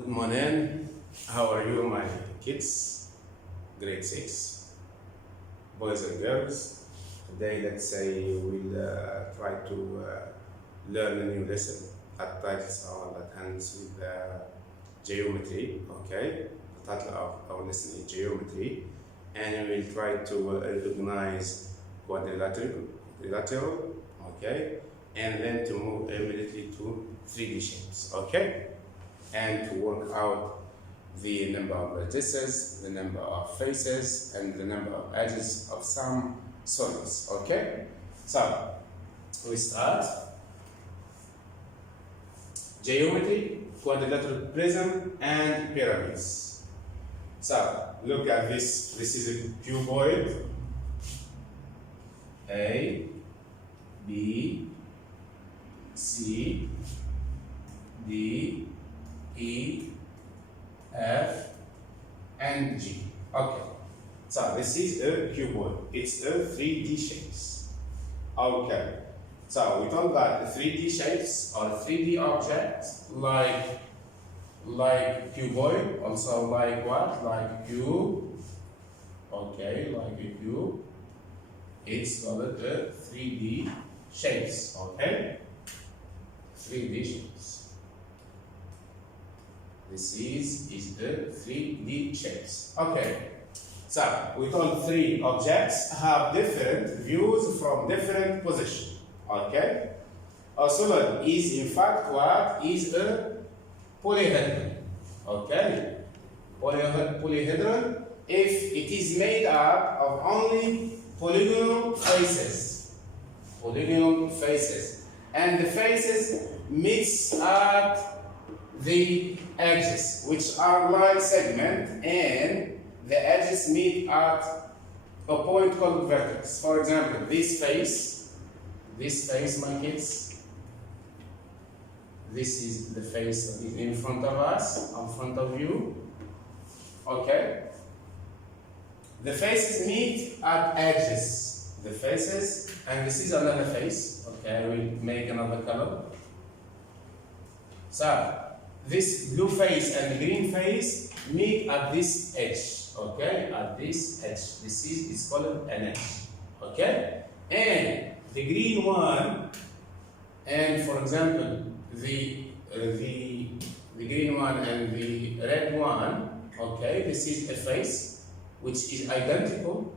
Good morning. How are you, my kids? Grade 6, boys and girls. Today, let's say we'll try to learn a new lesson that touches that ends with geometry. Okay, the title of our lesson is geometry, and we'll try to recognize quadrilateral. Okay, and then to move immediately to 3D shapes. Okay, and to work out the number of vertices, the number of faces, and the number of edges of some solids. Okay, so we start geometry, quadrilateral prism, and pyramids. So look at this. This is a cuboid. A, B, C, D, E, F, and G. Okay, so this is a cuboid. It's a 3D shapes. Okay, so we told that 3D shapes are 3D objects like cuboid, also like what? Like cube. Okay, like a cube. It's called a 3D shapes. Okay, 3D shapes. This is the 3D shapes. Okay, so we told 3 objects have different views from different positions. Okay, a solid is in fact what? Is a polyhedron. Okay, polyhedron if it is made up of only polygonal faces. Polygonal faces, and the faces mix at the edges, which are line segment, and the edges meet at a point called vertex. For example, this face, my kids, this is the face that is in front of us, in front of you. Okay, the faces meet at edges. The faces, and this is another face. Okay, I will make another color. So this blue face and the green face meet at this edge. Okay, at this edge. This is called an edge. Okay, and the green one, and for example, the green one and the red one. Okay, this is a face which is identical,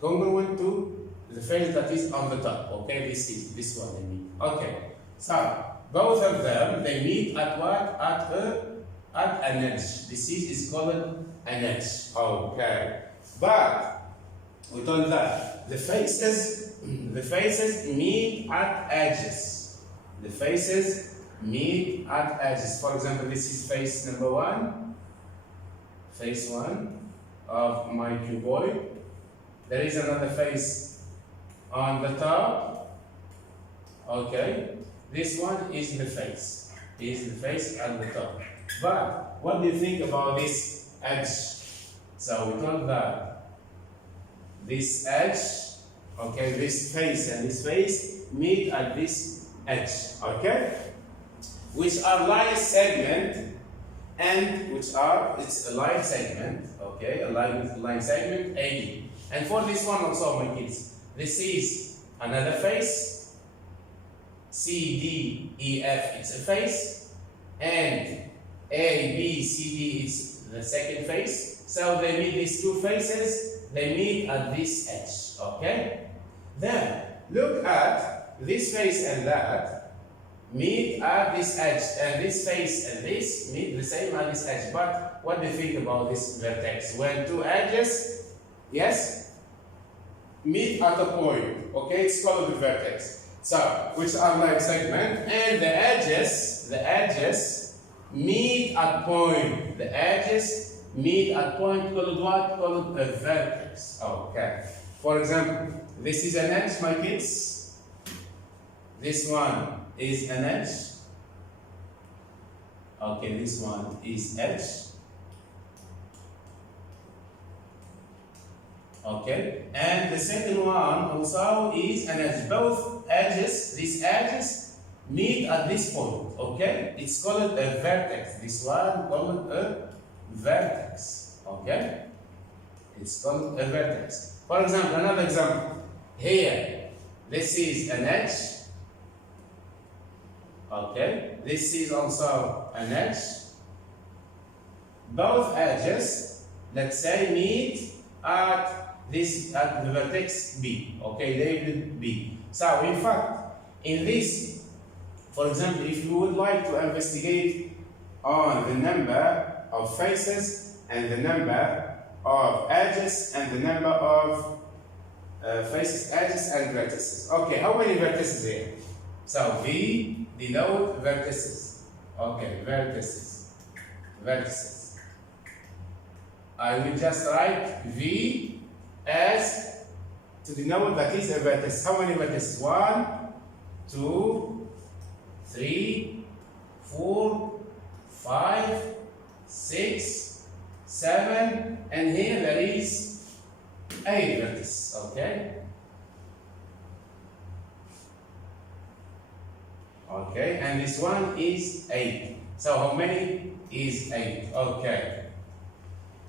congruent to the face that is on the top. Okay, this is this one. I mean. Okay, so both of them, they meet at what? At an edge. This is called an edge. Okay. But we told that the faces meet at edges. The faces meet at edges. For example, this is face number 1. Face 1 of my cuboid. There is another face on the top. Okay. This one is the face at the top. But what do you think about this edge? So we told that this edge, okay, this face and this face meet at this edge, okay, which are line segment, and it's a line segment, okay, a line segment AD. And for this one also, my kids, this is another face. C, D, E, F, it's a face, and A, B, C, D is the second face. So they meet these two faces, they meet at this edge, okay? Then, look at this face and that meet at this edge, and this face and this meet the same at this edge. But what do you think about this vertex? When two edges, yes, meet at a point, okay, it's called the vertex. So, which are like segment, and the edges meet at point. The edges meet at point called what? Called a vertex. Okay. For example, this is an edge, my kids. This one is an edge. Okay, this one is edge. Okay, and the second one also is an edge. Both edges, these edges meet at this point, okay? It's called a vertex. This one called a vertex, okay? It's called a vertex. For example, another example. Here, this is an edge, okay? This is also an edge. Both edges, let's say, meet at the vertex B, okay, labeled B. So, in fact, in this, for example, if you would like to investigate on the number of faces and the number of edges and the number of faces, edges, and vertices. Okay, how many vertices here? So, V denote vertices. Okay, vertices. Vertices. I will just write V as to denote that is a vertex. How many vertices? 1, 2, 3, 4, 5, 6, 7, and here there is 8 vertices, okay? Okay, and this one is 8. So how many is 8? Okay.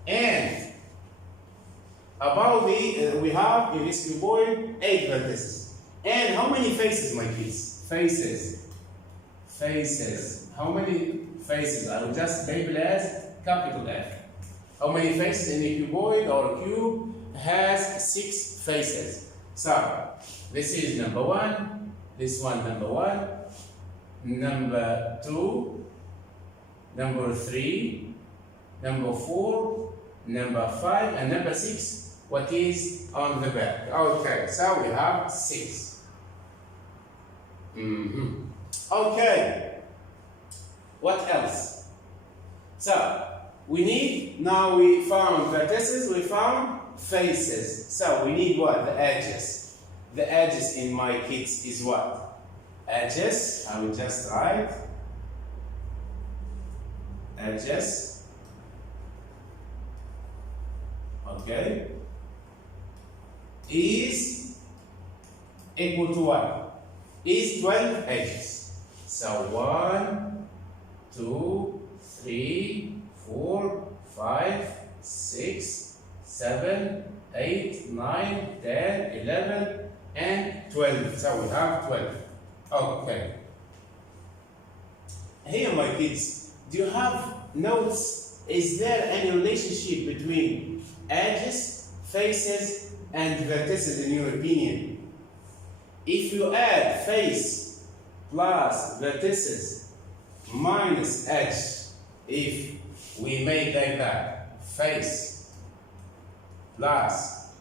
And about we have in this cuboid 8 vertices. And how many faces, my kids? Faces. Faces. How many faces? I will just label as capital F. How many faces in a cuboid or cube has 6 faces? So this is number 1. This one number 1. Number 2. Number 3. Number 4. Number 5 and number 6, what is on the back. Okay, so we have 6. Okay, what else? So, we need, now we found vertices, we found faces. So, we need what? The edges. The edges in my kids is what? Edges, I will just write. Edges. Okay, is equal to what? Is 12 edges. So 1, 2, 3, 4, 5, 6, 7, 8, 9, 10, 11, and 12. So we have 12. Okay. Here, my kids, do you have notes? Is there any relationship between edges, faces, and vertices in your opinion? If you add face plus vertices minus edge, if we make like that, face plus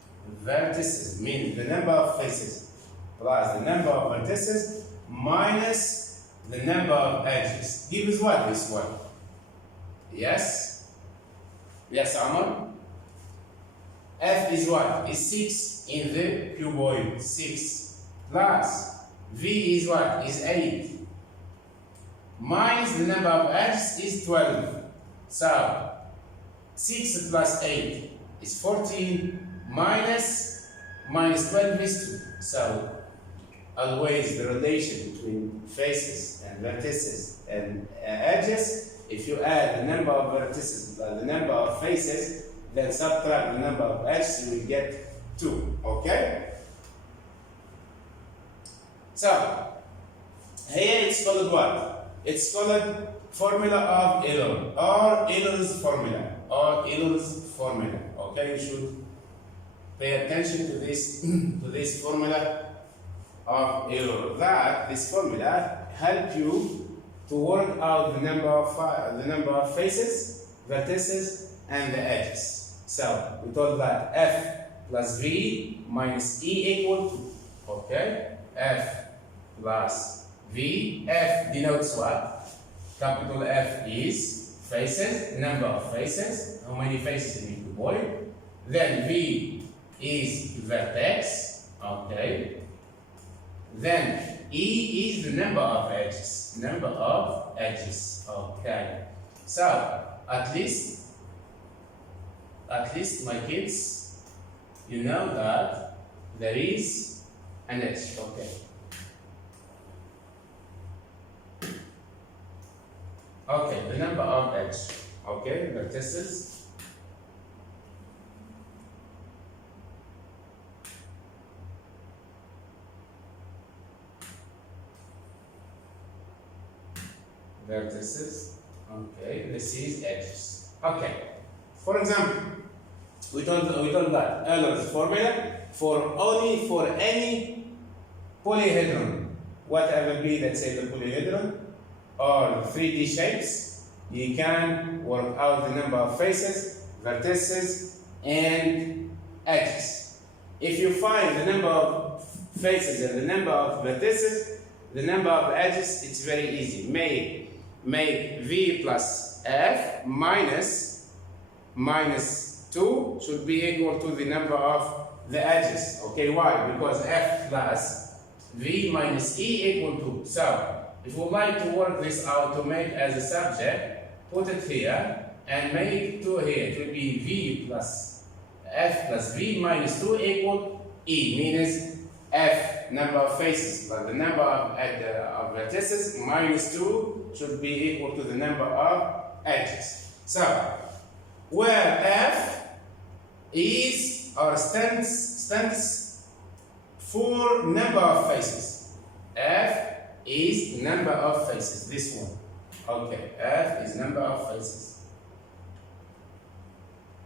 vertices, meaning the number of faces plus the number of vertices minus the number of edges, give us what? This one. Yes? Yes, Amar? F is what? Is 6 in the cuboid. 6 plus V is what? Is 8. Minus the number of edges is 12. So 6 plus 8 is 14. Minus 12 is 2. So always the relation between faces and vertices and edges, if you add the number of vertices plus the number of faces, then subtract the number of edges, you will get 2. Okay? So, here it's called what? It's called formula of Euler, or Euler's formula, Okay, you should pay attention to this formula of Euler. This formula helps you to work out the number of faces, vertices, and the edges. So we told that F plus V minus E equal to, okay, F plus V. F denotes what? Capital F is faces, number of faces, how many faces in the cuboid. Then V is vertex, okay. Then E is the number of edges, okay. So at least my kids, you know that there is an edge, okay. Okay, the number of edge. Okay, vertices. Vertices. Okay, this is edges. Okay. For example, we told that Euler's formula for any polyhedron, whatever be, let's say, the polyhedron or 3D shapes, you can work out the number of faces, vertices, and edges. If you find the number of faces and the number of vertices, the number of edges, it's very easy. Make V plus F minus 2 should be equal to the number of the edges. Okay, why? Because F plus V minus E equal to. So, if we like to work this out to make as a subject, put it here and make 2 here. It will be V plus F plus V minus 2 equal E, means F number of faces plus the number of vertices minus 2 should be equal to the number of edges. So, where F is or stands for number of faces. F is number of faces, this one. Okay, F is number of faces.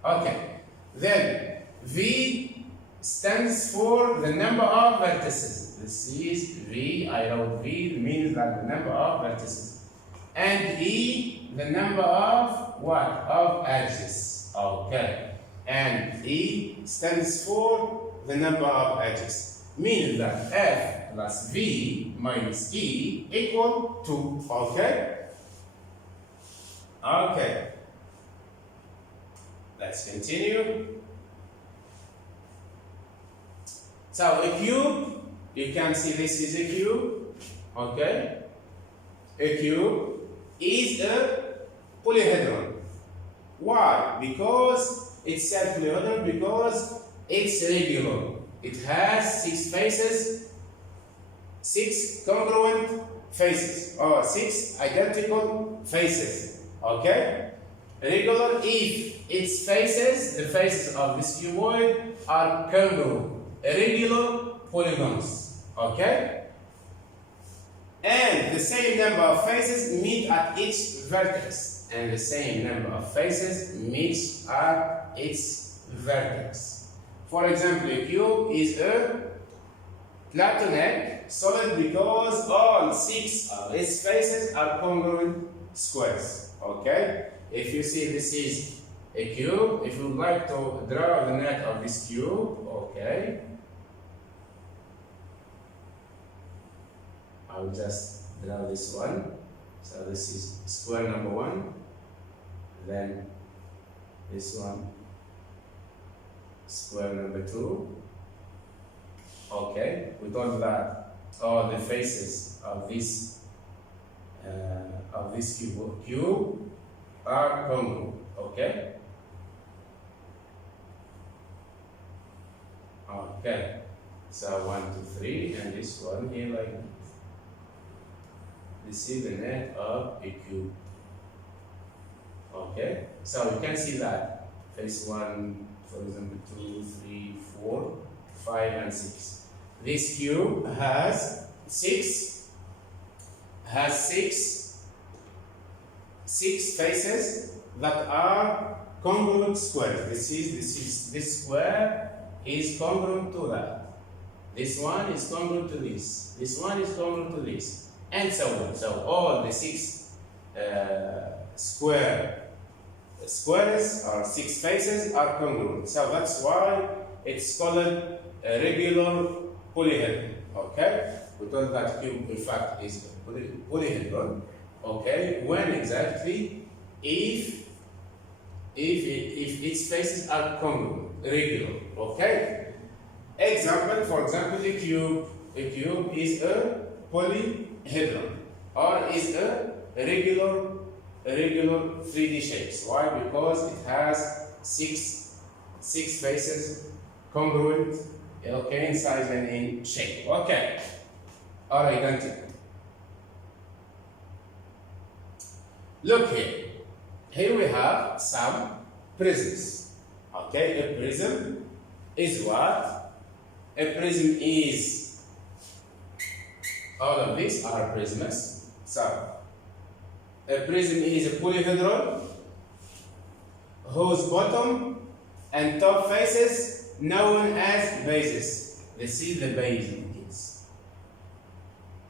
Okay, then V stands for the number of vertices. This is V, I wrote V, means that the number of vertices. And E, the number of what? Of edges. Okay. And E stands for the number of edges. Meaning that F plus V minus E equal 2. Okay? Okay. Let's continue. So a cube, you can see this is a cube. Okay? A cube is a polyhedron. Why? Because it's a polyhedron because it's regular. It has 6 faces, 6 congruent faces, or 6 identical faces. Okay? Regular if its faces, the faces of this cuboid, are congruent. Irregular polygons. Okay? And the same number of faces meet at each vertex. And the same number of faces meet at its vertex. For example, a cube is a Platonic solid because all 6 of its faces are congruent squares. Okay? If you see this is a cube, if you would like to draw the net of this cube, okay, I'll just draw this one. So this is square number 1, then this one, square number 2. Okay, we thought that all the faces of this cube are congruent. Okay. Okay. So 1, 2, 3, and this one here like this. This is the net of a cube. Okay. So you can see that face 1, for example, 2, 3, 4, 5, and 6. This cube has six faces that are congruent squares. This square is congruent to that. This one is congruent to this. This one is congruent to this, and so on. So all the 6 squares or 6 faces are congruent. So that's why it's called a regular polyhedron. Okay, we thought that cube in fact is a polyhedron. Okay, when exactly? If its faces are congruent, regular. Okay. Example, for example, a cube is a polyhedron or is a regular 3D shapes. Why? Because it has six faces congruent, okay, in size and in shape. Okay, are identical. Look here. Here we have some prisms. Okay, a prism is what? A prism is, all of these are prisms. So, a prism is a polyhedron whose bottom and top faces known as bases. This is the base, kids.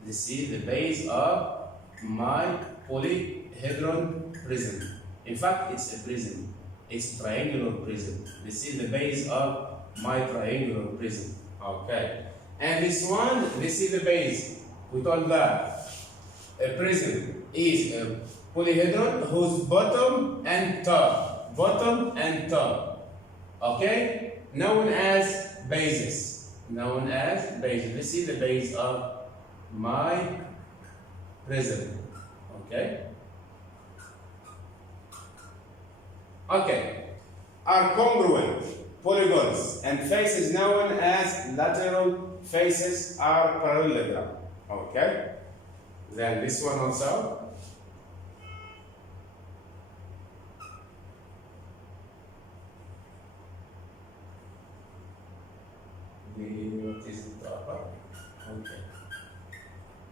This is the base of my polyhedron prism. In fact, it's a prism. It's a triangular prism. This is the base of my triangular prism. Okay. And this one, this is the base. We told that a prism is a polyhedron whose bottom and top, okay, known as bases. Known as bases. This is the base of my prism. Okay. Okay. Are congruent polygons and faces known as lateral faces are parallelogram. Okay. Then this one also. What is it? Okay.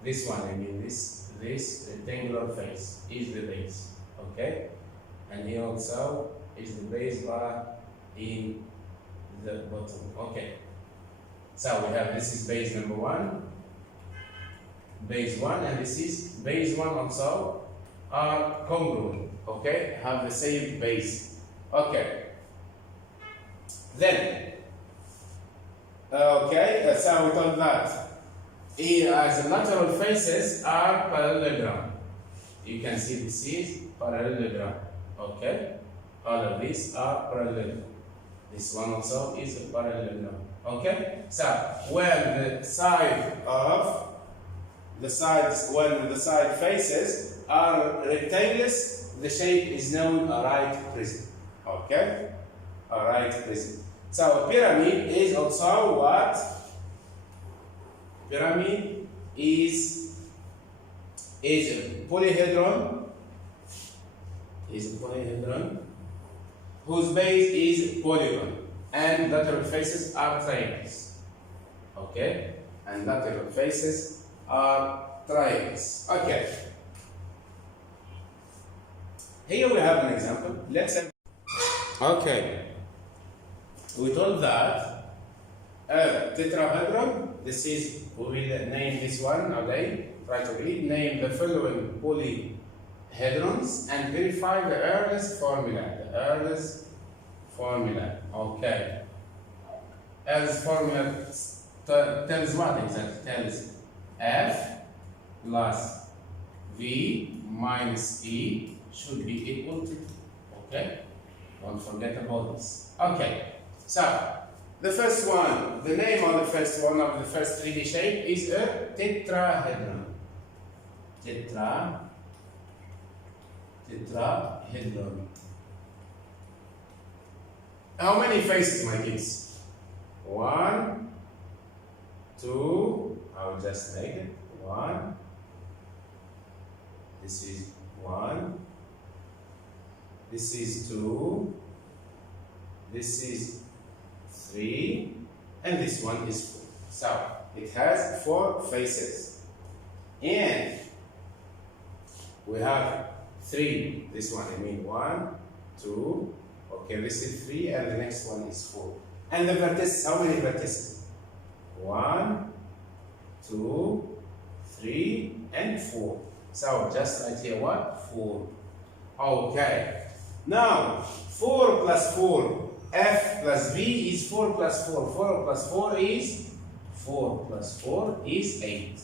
This one, I mean this rectangular face is the base. Okay. And here also is the base bar in the bottom. Okay. So we have this is base number 1, base 1, and this is base 1 also are congruent. Okay, have the same base. Okay. Then, okay, so we told that as the lateral faces are parallelogram. You can see this is parallelogram. Okay, all of these are parallelogram. This one also is a parallelogram. Okay, so when the side faces are rectangles, the shape is known a right prism. Okay, a right prism. So a pyramid is also what? Pyramid is a polyhedron. Is a polyhedron whose base is polygon and lateral faces are triangles. Okay, and lateral faces are triangles. Okay. Here we have an example. Let's have. Okay. We told that a tetrahedron. This is, we will name this one. Okay. Try to read. Name the following polyhedrons and verify the Earle's formula. The Earle's formula. Okay. Earle's formula tells what exactly? Tells F plus V minus E should be equal to 2. Okay? Don't forget about this. Okay. So, the first one, the name of the first one of the first 3D shape is a tetrahedron. Tetrahedron. How many faces, my kids? 1, 2, I'll just make it 1. This is 1. This is 2. This is 3. And this one is 4. So, it has 4 faces. And we have 3. This one, I mean 1, 2. Okay, this is 3, and the next one is 4. And the vertices, how many vertices? 1, 2, 3, and 4. So, just right here, what? 4. Okay. Now, 4 plus 4, F plus V is 4 plus 4. 4 plus 4 is 4 plus 4 is 8.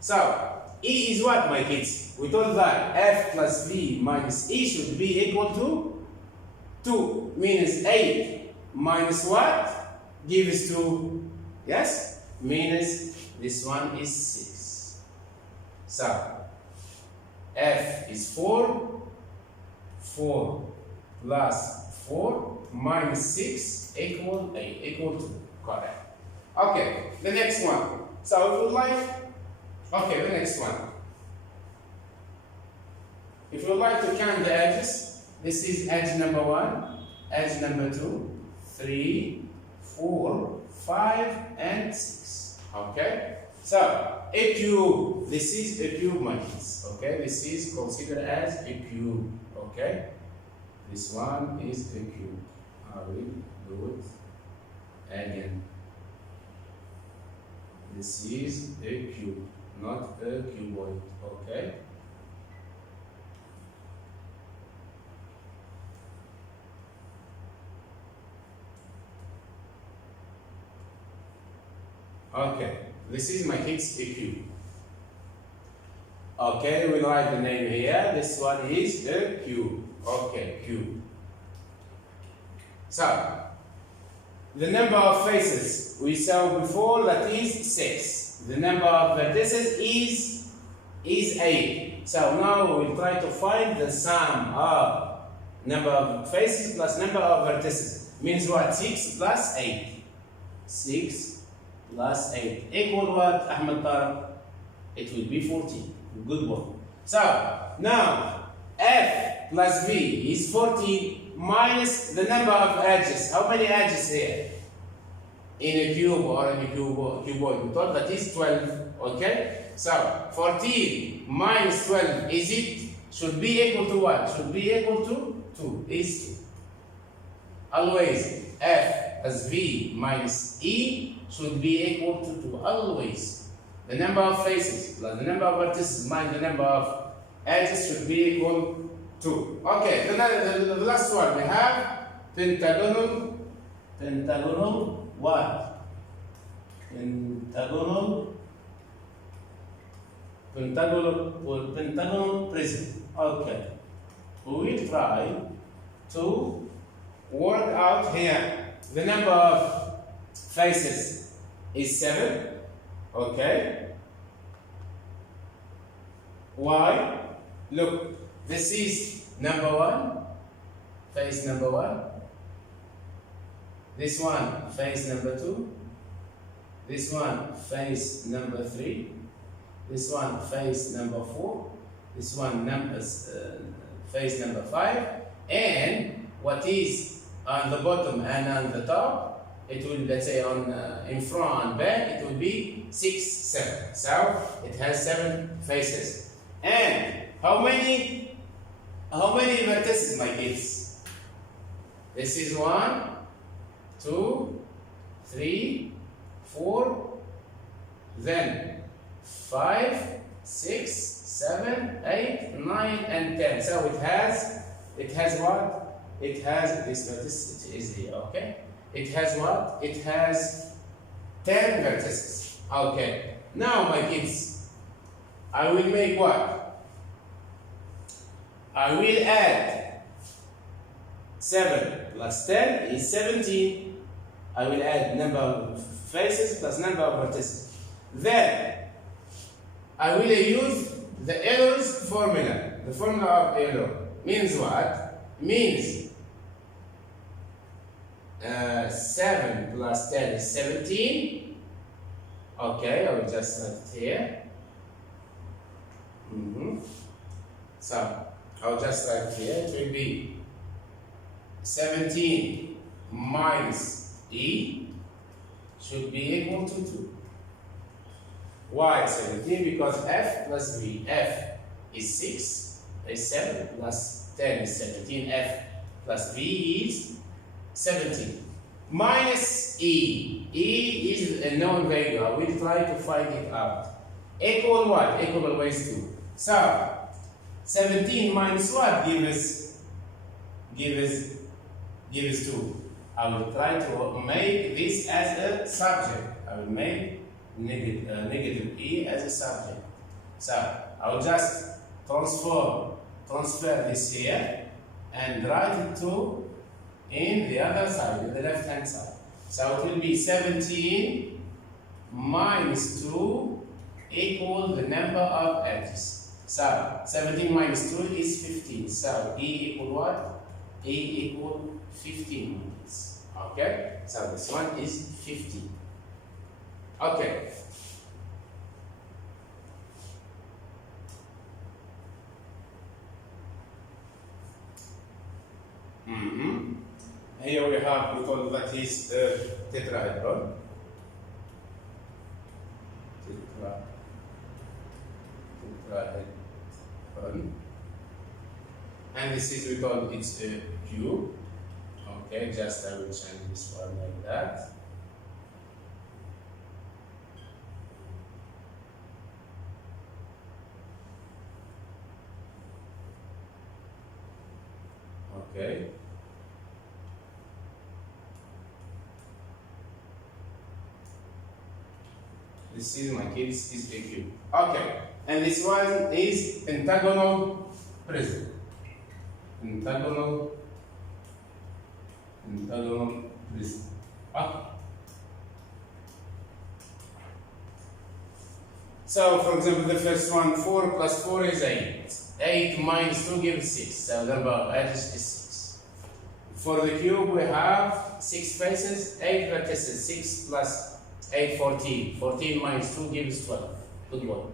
So, E is what, my kids? We told that F plus V minus E should be equal to 2. Means 8 minus what? Gives 2. Yes? Means this one is 6. So, F is 4. 4 plus 4 minus 6 equal 8. Equal 2. Correct. Okay, the next one. So, if you would like, okay, the next one. If you like to count the edges, this is edge number 1, edge number 2, 3, 4, 5, and 6. Okay? So, a cube. This is a cube, my kids. Okay? This is considered as a cube. Okay? This one is a cube. I will do it again. This is a cube, not a cuboid. Okay? Okay, this is my kids a cube. Okay, we write the name here. This one is a cube. Okay, cube. So, the number of faces we saw before, that is 6. The number of vertices is 8. So now we'll try to find the sum of number of faces plus number of vertices. Means what? 6 plus 8. 6 plus 8 equal what, Ahmed Tariq? It will be 14. Good one. So now f plus v is 14 minus the number of edges. How many edges here? In a cube or in a cuboid, we thought that is 12. Okay? So 14 minus 12 should be equal to what? Should be equal to 2. Is 2. Always f as v minus e should be equal to 2. Always. The number of faces plus the number of vertices minus the number of edges should be equal to. Okay, the last one we have pentagonal what? Pentagonal prism. Okay. We will try to work out here. The number of faces is 7. Okay. Why? Look, this is number 1, face number 1. This one, face number 2. This one, face number 3. This one, face number 4. This one, face number 5. And what is on the bottom and on the top, it will, let's say, in front and back, it will be 6, 7. So it has 7 faces. And how many vertices, my kids? This is 1, 2, 3, 4, then 5, 6, 7, 8, 9, and 10. So it has what? It has this vertex. It is here. Okay. It has what? It has 10 vertices. Okay. Now, my kids, I will make what? I will add 7 plus 10 is 17. I will add number of faces plus number of vertices. Then, I will use the Euler's formula. The formula of Euler means what? Means 7 plus 10 is 17. Okay, I will just write it here. So, I'll just write it here. It will be 17 minus e should be equal to 2. Why 17? Because f plus v. F is 6, is 7, plus 10 is 17. F plus v is 17. Minus e. E is a known value. I will try to find it out. Equal what? Equal always 2. So, 17 minus what gives 2. I will try to make this as a subject. I will make negative e as a subject. So, I will just transfer this here and write it to in the other side, in the left hand side. So it will be 17 minus 2 equal the number of edges. So 17 minus 2 is 15. So E equal what? E equal 15 minutes. Okay? So this one is 15. Okay. here we have, we told that is a tetrahedron. Tetrahedron. And this is, we told it's a cube. Okay, just I will change this one like that. Okay. This is, my kids, is a cube. Okay, and this one is pentagonal prism. Pentagonal prism. Okay. So, for example, the first one, 4 plus 4 is 8. 8 minus 2 gives 6. So, the number of edges is 6. For the cube, we have 6 faces, 8 vertices. 6 plus 8, 14. 14 minus 2 gives 12. Good one.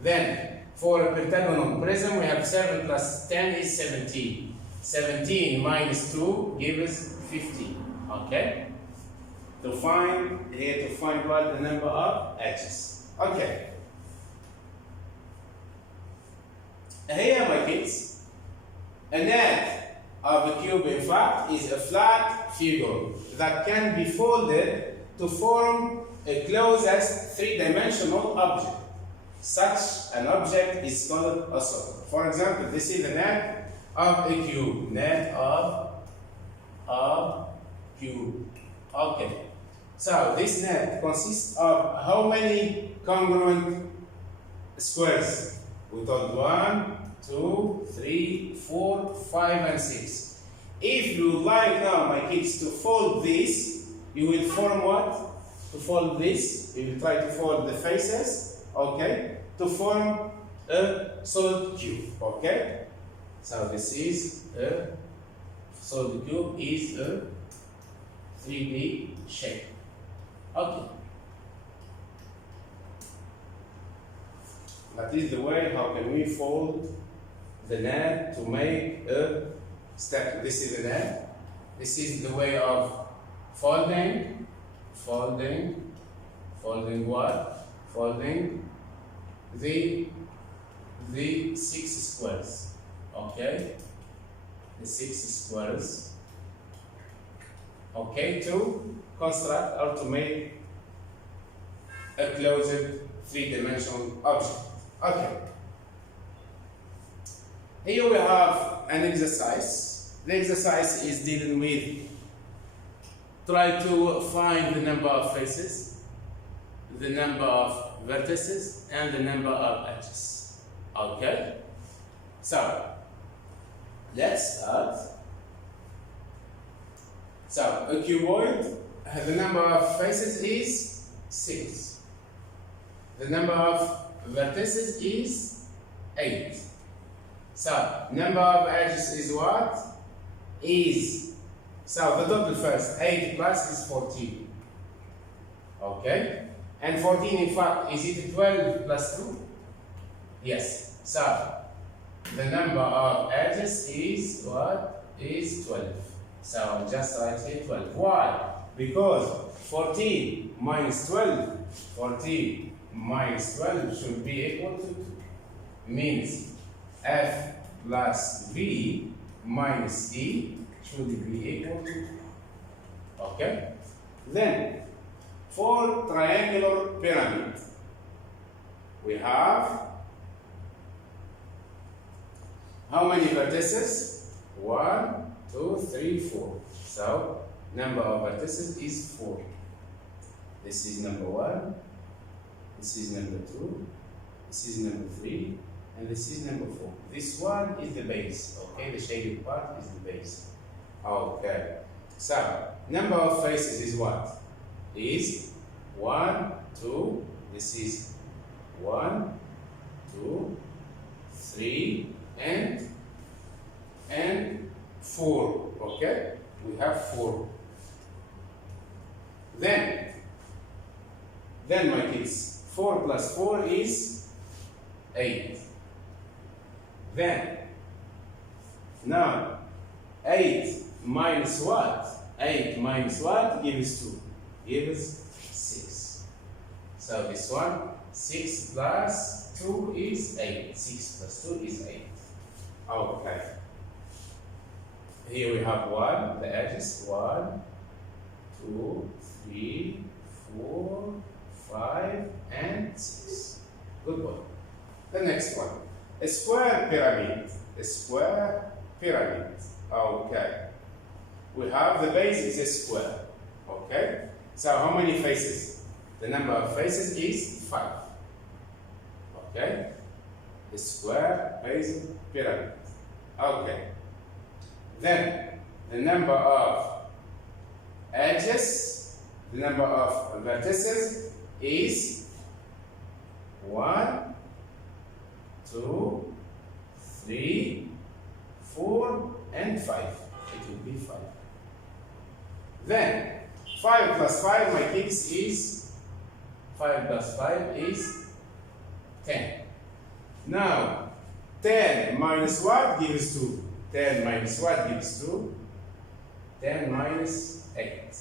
Then, for a pentagonal prism, we have 7 plus 10 is 17. 17 minus 2 gives 15. Okay? To find what the number of edges. Okay. Here, my kids, a net of a cube, in fact, is a flat figure that can be folded to form a closest three-dimensional object. Such an object is called a solid. For example, this is the net of a cube. Net of a cube. Okay. So this net consists of how many congruent squares? We thought 1, 2, 3, 4, 5, and 6. If you would like now, my kids, to fold this, you will form what? To fold this, you will try to fold the faces, okay, to form a solid cube, okay? So this is a solid cube, is a 3D shape, okay. That is the way how can we fold the net to make a step. This is the net. This is the way of folding what? Folding the 6 squares. Okay? The 6 squares. Okay, to construct or to make a closed three-dimensional object. Okay. Here we have an exercise. The exercise is dealing with try to find the number of faces, the number of vertices, and the number of edges. Okay? So, let's start. So, a cuboid, the number of faces is 6. The number of vertices is 8. So, number of edges is what? Is, so the total first, 8 plus is 14. Okay? And 14 in fact, is it 12 plus 2? Yes. So, the number of edges is what? Is 12. So, just write here 12. Why? Because 14 minus 12, 14 minus 12 should be equal to 2. Means F plus V minus E should be equal to 2. Okay? Then, for triangular pyramid, we have how many vertices? 1, 2, 3, 4. So, number of vertices is 4. This is number 1. This is number 2, this is number 3, and this is number 4. This one is the base, okay? The shaded part is the base. Okay. So, number of faces is what? Is 1, 2, this is 1, 2, 3, and 4, okay? We have 4. Then my kids, 4 plus 4 is 8. Then, now, 8 minus what? 8 minus what? Gives 2. Gives 6. So this one, 6 plus 2 is 8. 6 plus 2 is 8. Okay. Here we have 1, the edges. 1, 2, 3, 4, 5, and 6. Good one. The next one. A square pyramid. A square pyramid. Okay. We have the base is a square. Okay. So how many faces? The number of faces is 5. Okay. A square base pyramid. Okay. Then the number of edges, the number of vertices is 1, 2, 3, 4, and 5. It will be 5. Then 5 plus 5, my kids, is 5 plus 5 is 10. Now 10 minus what gives 2? 10 minus what gives 2? 10 minus 8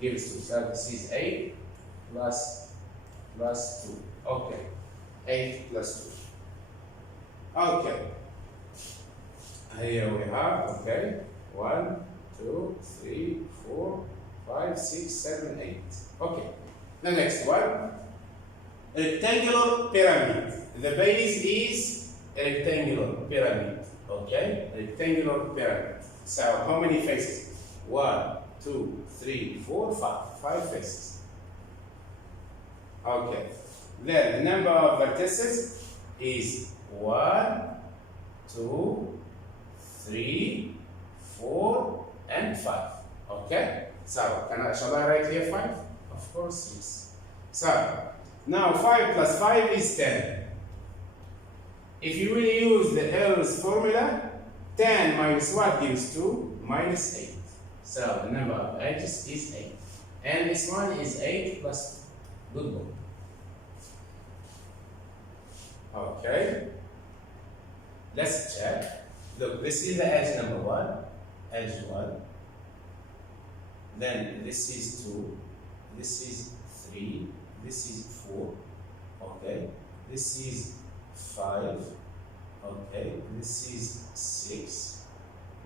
gives 2. So this is 8 plus 2. Okay. 8 plus 2. Okay. Here we have, okay, 1, 2, 3, 4, 5, 6, 7, 8. Okay. The next one. Rectangular pyramid. The base is a rectangular pyramid. Okay? Rectangular pyramid. So how many faces? 1, 2, 3, 4, 5. 5 faces. Okay. Then the number of vertices is 1, 2, 3, 4, and 5. Okay? So shall I write here 5? Of course, yes. So now 5 plus 5 is 10. If you will use the L's formula, 10 minus what gives 2? Minus 8. So the number of edges is 8. And this one is 8 plus 2. Good one. Okay. Let's check. Look, this is the edge number 1. Edge 1. Then this is 2. This is 3. This is 4. Okay. This is 5. Okay. This is 6.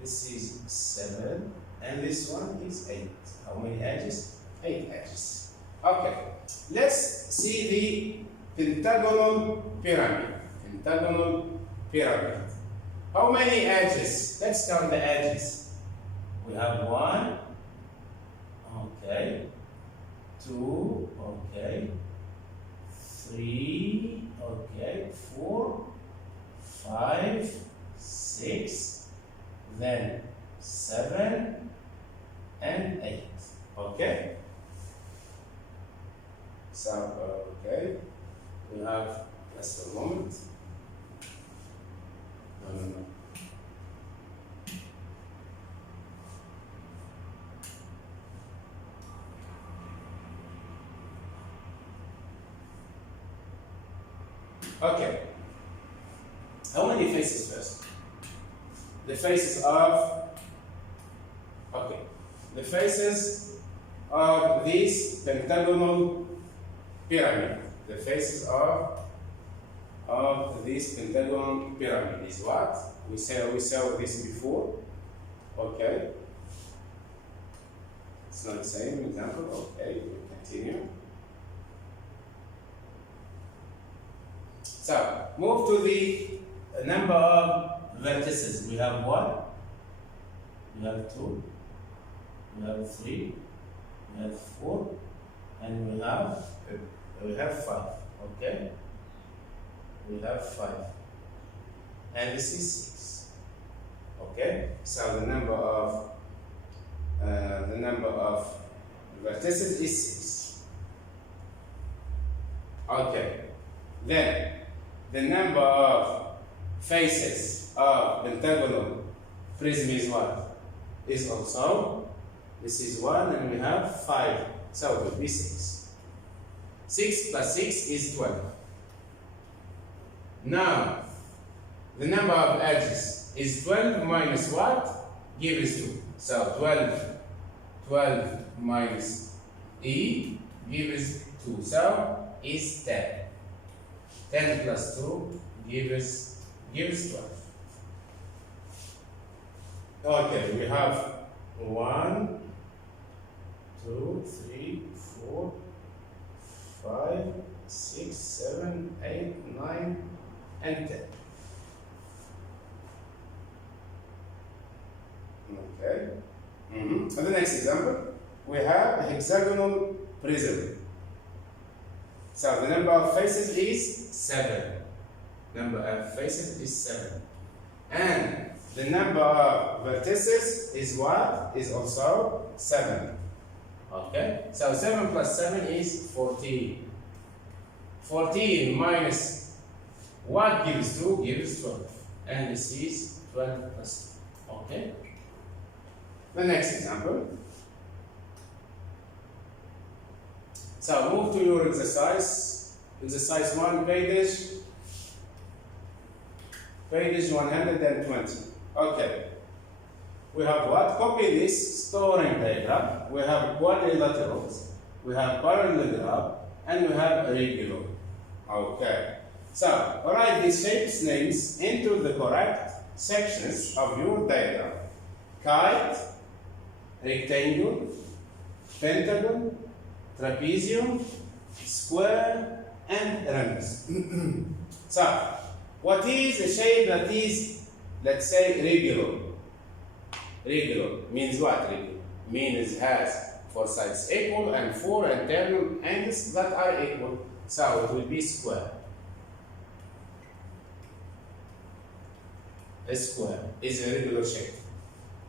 This is 7. And this one is 8. How many edges? 8 edges. Okay. Let's see the pentagonal pyramid. Pentagonal pyramid. How many edges? Let's count the edges. We have 1. Okay. 2. Okay. 3. Okay. 4. 5. 6. Then 7. And 8. Okay. So, okay. We have just a moment. No. Okay. How many faces first? The faces of, okay, the faces of this pentagonal pyramid. The faces of this pentagonal pyramid is what? We saw this before. Okay. It's not the same example. Okay, we continue. So, move to the number of vertices. We have 1, we have 2, we have 3, we have 4, and we have 5. Okay? We have 5. And this is 6. Okay? So the number of vertices is 6. Okay. Then the number of faces of pentagonal prism is what? Is also, this is 1 and we have 5. So it will be 6. 6 plus 6 is 12. Now, the number of edges is 12 minus what? Gives 2. So 12 minus E gives 2. So is 10. 10 plus 2 gives 12. Okay, we have 1, 2, 3, 4, 5, 6, 7, 8, 9, and 10. Okay. And the next example, we have a hexagonal prism. So the number of faces is 7. Number of faces is 7. And the number of vertices is what? Is also 7. Okay? So 7 plus 7 is 14. 14 minus what gives 2 gives 12. And this is 12 plus 2. Okay? The next example. So move to your exercise. Exercise 1, page 120. Okay. We have what? Copy this storing diagram. We have quadrilaterals, we have parallelogram, and we have regular. Okay. So write these shapes names into the correct sections of your diagram. Kite, rectangle, pentagon, trapezium, square, and rhombus. So, what is a shape that is, let's say, regular? Regular means what? Regular means has 4 sides equal and 4 internal angles that are equal. So it will be square. A square is a regular shape.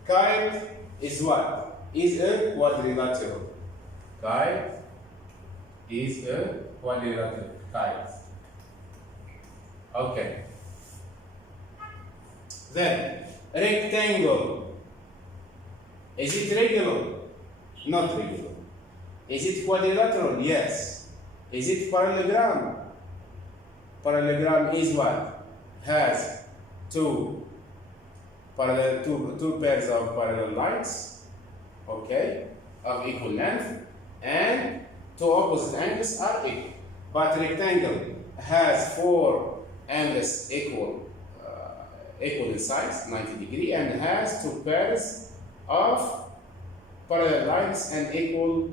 Kite is what? Is a quadrilateral. Kite is a quadrilateral. Kite. Okay. Then rectangle. Is it regular? Not regular. Is it quadrilateral? Yes. Is it parallelogram? Parallelogram is what? Has two pairs of parallel lines, okay, of equal length, and 2 opposite angles are equal. But rectangle has 4 angles equal in size, 90 degrees, and has 2 pairs of parallel lines and equal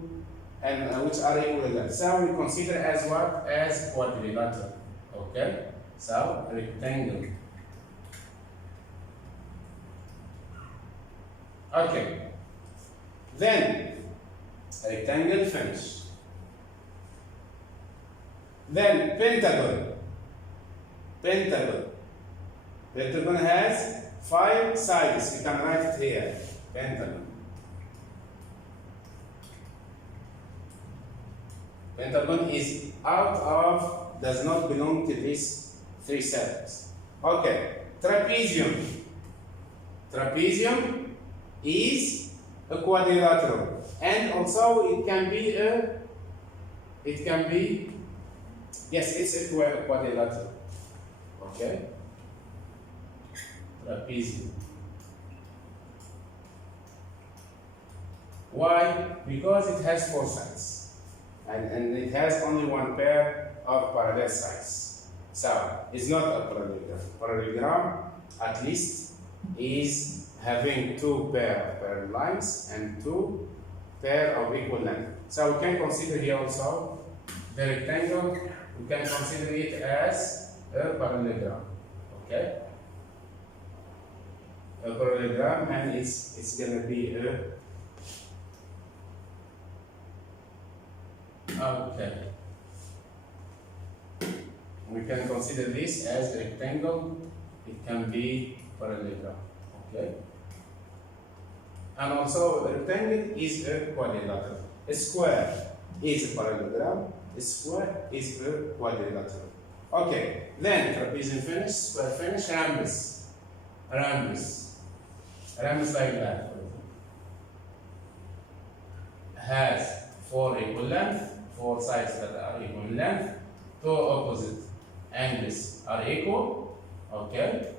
which are equal in length. So we consider as what? As quadrilateral. Okay? So rectangle. Okay. Then rectangle finish. Then pentagon. Pentagon. Pentagon has 5 sides. You can write it here. Pentagon. Pentagon is does not belong to these 3 circles. Okay. Trapezium. Trapezium is a quadrilateral, and also it can be yes, it's a quadrilateral. Okay. Trapezium. Why? Because it has 4 sides, and it has only 1 pair of parallel sides. So it's not a parallelogram. Parallelogram, at least, is having 2 pair of parallel lines and 2 pair of equal length. So we can consider here also the rectangle. We can consider it as a parallelogram. Okay. A parallelogram, and it's gonna be a okay. We can consider this as a rectangle. It can be parallelogram. Okay. And also a rectangle is a quadrilateral. A square is a parallelogram. A square is a quadrilateral. Okay. Then trapezium finish, square finish, rhombus. Rhombus. Rhombus like that. Has 4 equal length, 4 sides that are equal in length, 2 opposite angles are equal. Okay.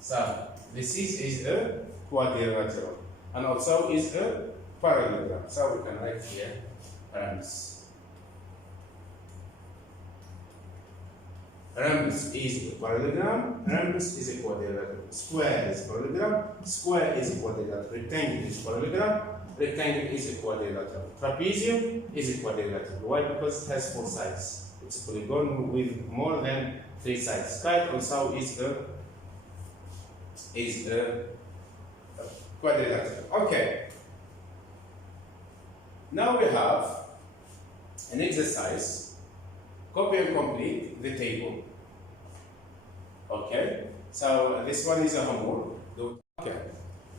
So this is a quadrilateral. and also is a parallelogram. So we can write here rhombus. Rhombus is a parallelogram, rhombus is a quadrilateral. Square is parallelogram, square is a quadrilateral. Rectangle is parallelogram, rectangle is a quadrilateral. Trapezium is a quadrilateral. Why? Because it has 4 sides. It's a polygon with more than 3 sides. Kite also is a quadrilateral. Okay. Now we have an exercise. Copy and complete the table. Okay. So this one is a homework. Okay.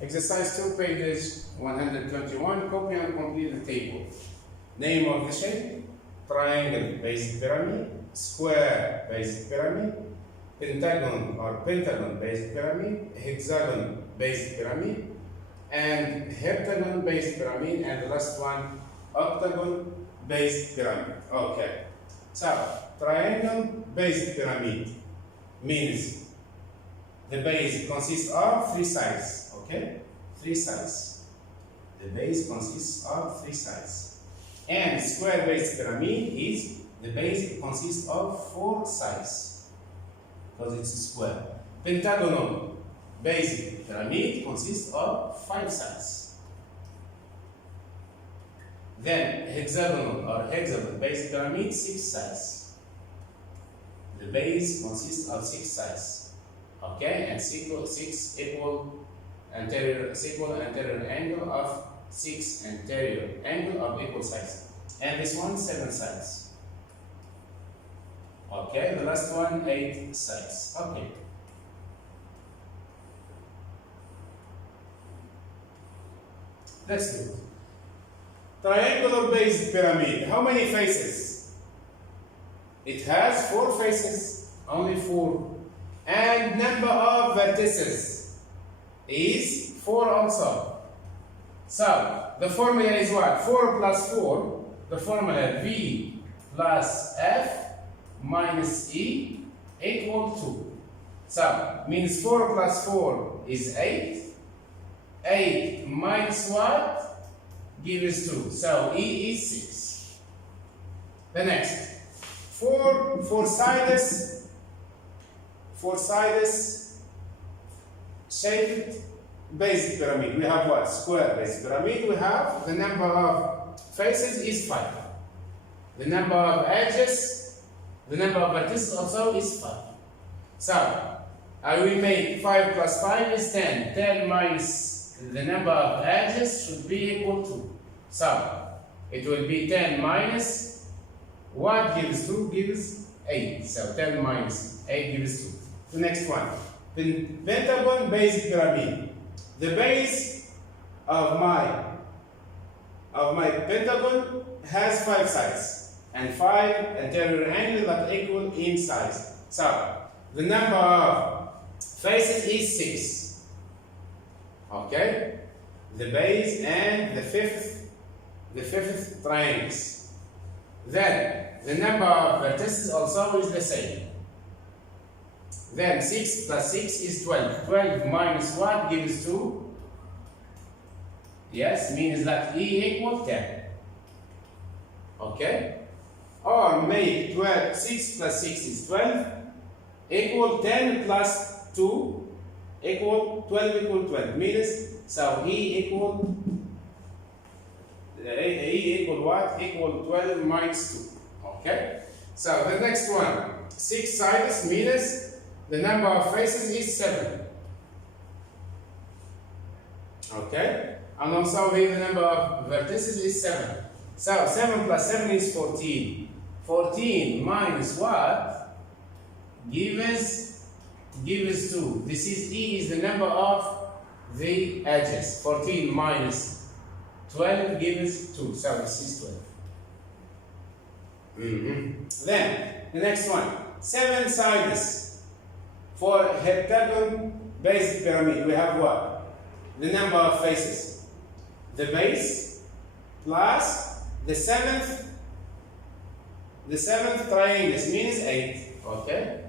Exercise 2, page 121. Copy and complete the table. Name of the shape: triangle basic pyramid, square basic pyramid, pentagon or pentagon basic pyramid, hexagon basic pyramid, and heptagon basic pyramid, and the last one, octagon basic pyramid. Okay. So, triangle basic pyramid means the base consists of 3 sides. Okay? 3 sides. The base consists of 3 sides. And square basic pyramid is the base consists of 4 sides because it's a square. Pentagonal basic pyramid consists of 5 sides. Then hexagonal or hexagon basic pyramid, 6 sides. The base consists of 6 sides. Okay, and 6 equal anterior angle of 6 anterior angle of equal sides. And this one 7 sides. Okay, the last one 8 sides. Okay. Let's do it. Triangular basic pyramid. How many faces? It has 4 faces, only 4. And number of vertices is 4 also. So the formula is what? 4 plus 4. The formula V plus F minus E equal 2. So means 4 plus 4 is 8. 8 minus what? Gives 2. So E is 6. The next. 4 sides shaped basic pyramid. We have what? Square basic pyramid. We have the number of faces is 5. The number of edges, the number of vertices also is 5. So I will make 5 plus 5 is 10. 10 minus the number of edges should be equal to. So it will be 10 minus what gives 2 gives 8. So 10 minus 8 gives 2. The next one. The pentagon basic pyramid. The base of my pentagon has 5 sides and 5 anterior angles that equal in size. So the number of faces is 6. Okay? The base and the fifth triangles. Then the number of vertices also is the same. Then 6 plus 6 is 12. 12 minus 1 gives 2. Yes, means that E equals 10. Okay? Or make 6 plus 6 is 12. Equal 10 plus 2 equal 12 equal 12. Means so E equal what? Equal 12 minus 2. Okay? So the next one. 6 sides means the number of faces is 7. Okay? And also here the number of vertices is 7. So 7 plus 7 is 14. 14 minus what? Gives 2. This is E is the number of the edges. 14 minus 12 gives 2. So this is 12. Then the next one. 7 sides. For heptagon basic pyramid, we have what? The number of faces. The base plus the seventh triangle means 8. Okay?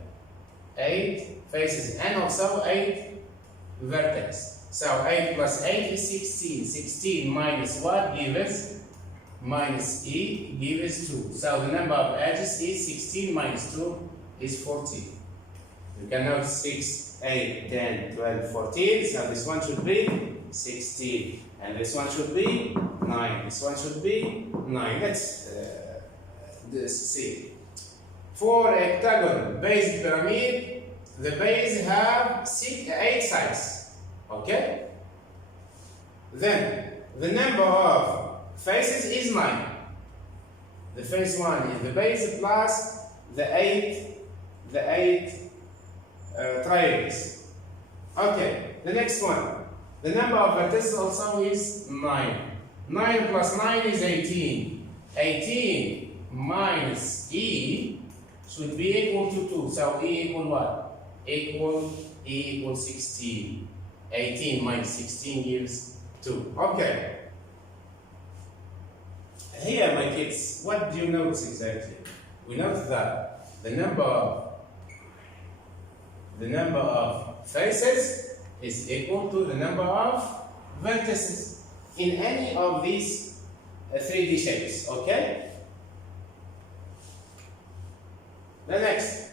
8 faces and also 8 vertex. So 8 plus 8 is 16. 16 minus what gives? Minus E gives 2. So the number of edges is 16 minus 2 is 14. You can note 6, 8, 10, 12, 14. So this one should be 16. And this one should be 9. This one should be 9. Let's see. For a octagon based pyramid, the base have 8 sides. Okay? Then the number of faces is 9. The first one is the base plus the 8 triangles. Okay, the next one. The number of vertices also is 9. 9 plus 9 is 18. 18 minus E should be equal to 2. So E equal what? E equal 16. 18 minus 16 gives 2. Okay. Here, my kids, what do you notice exactly? We notice that the number of faces is equal to the number of vertices in any of these 3D shapes. Okay? The next.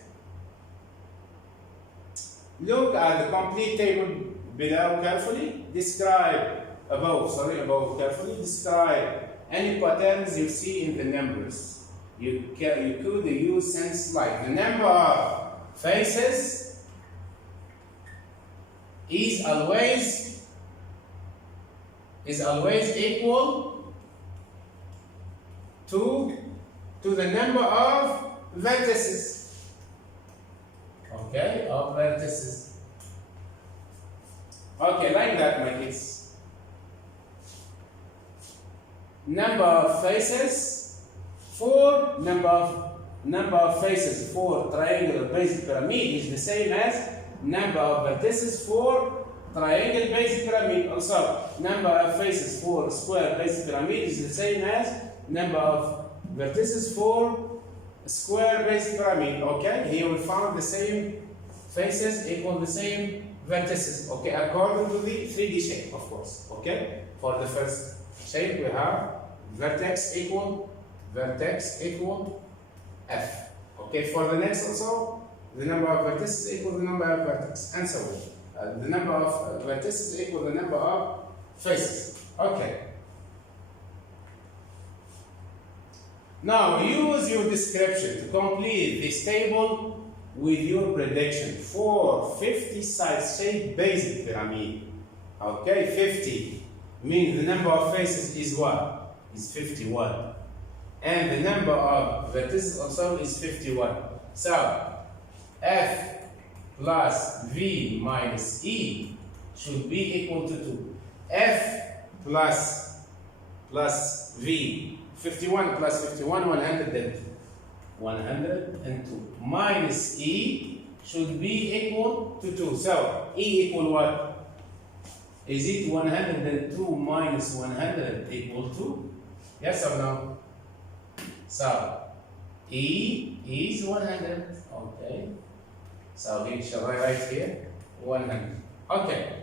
Look at the complete table below carefully. Describe carefully. Describe any patterns you see in the numbers. You could use sense like the number of faces is always equal to the number of vertices. Okay, of vertices. Okay, like that, my kids. Number of faces for number of faces for triangular based pyramid is the same as number of vertices for triangle based pyramid. Also, number of faces for square based pyramid is the same as number of vertices for square based pyramid. Okay, here we found the same faces equal the same vertices. Okay, according to the 3D shape, of course. Okay, for the first shape we have vertex equal F. Okay, for the next also, the number of vertices equal the number of vertex, and so on. The number of vertices equal the number of faces. Okay. Now use your description to complete this table with your prediction for 50 side shape basic pyramid. Okay, 50 means the number of faces is what? Is 51. And the number of vertices also is 51. So F plus V minus E should be equal to 2. F plus V, 51 plus 51, 102. 102. Minus E should be equal to 2. So E equal what? Is it 102 minus 100 equal to? Yes or no? So E is 100. Okay. So we shall write here 100. Okay.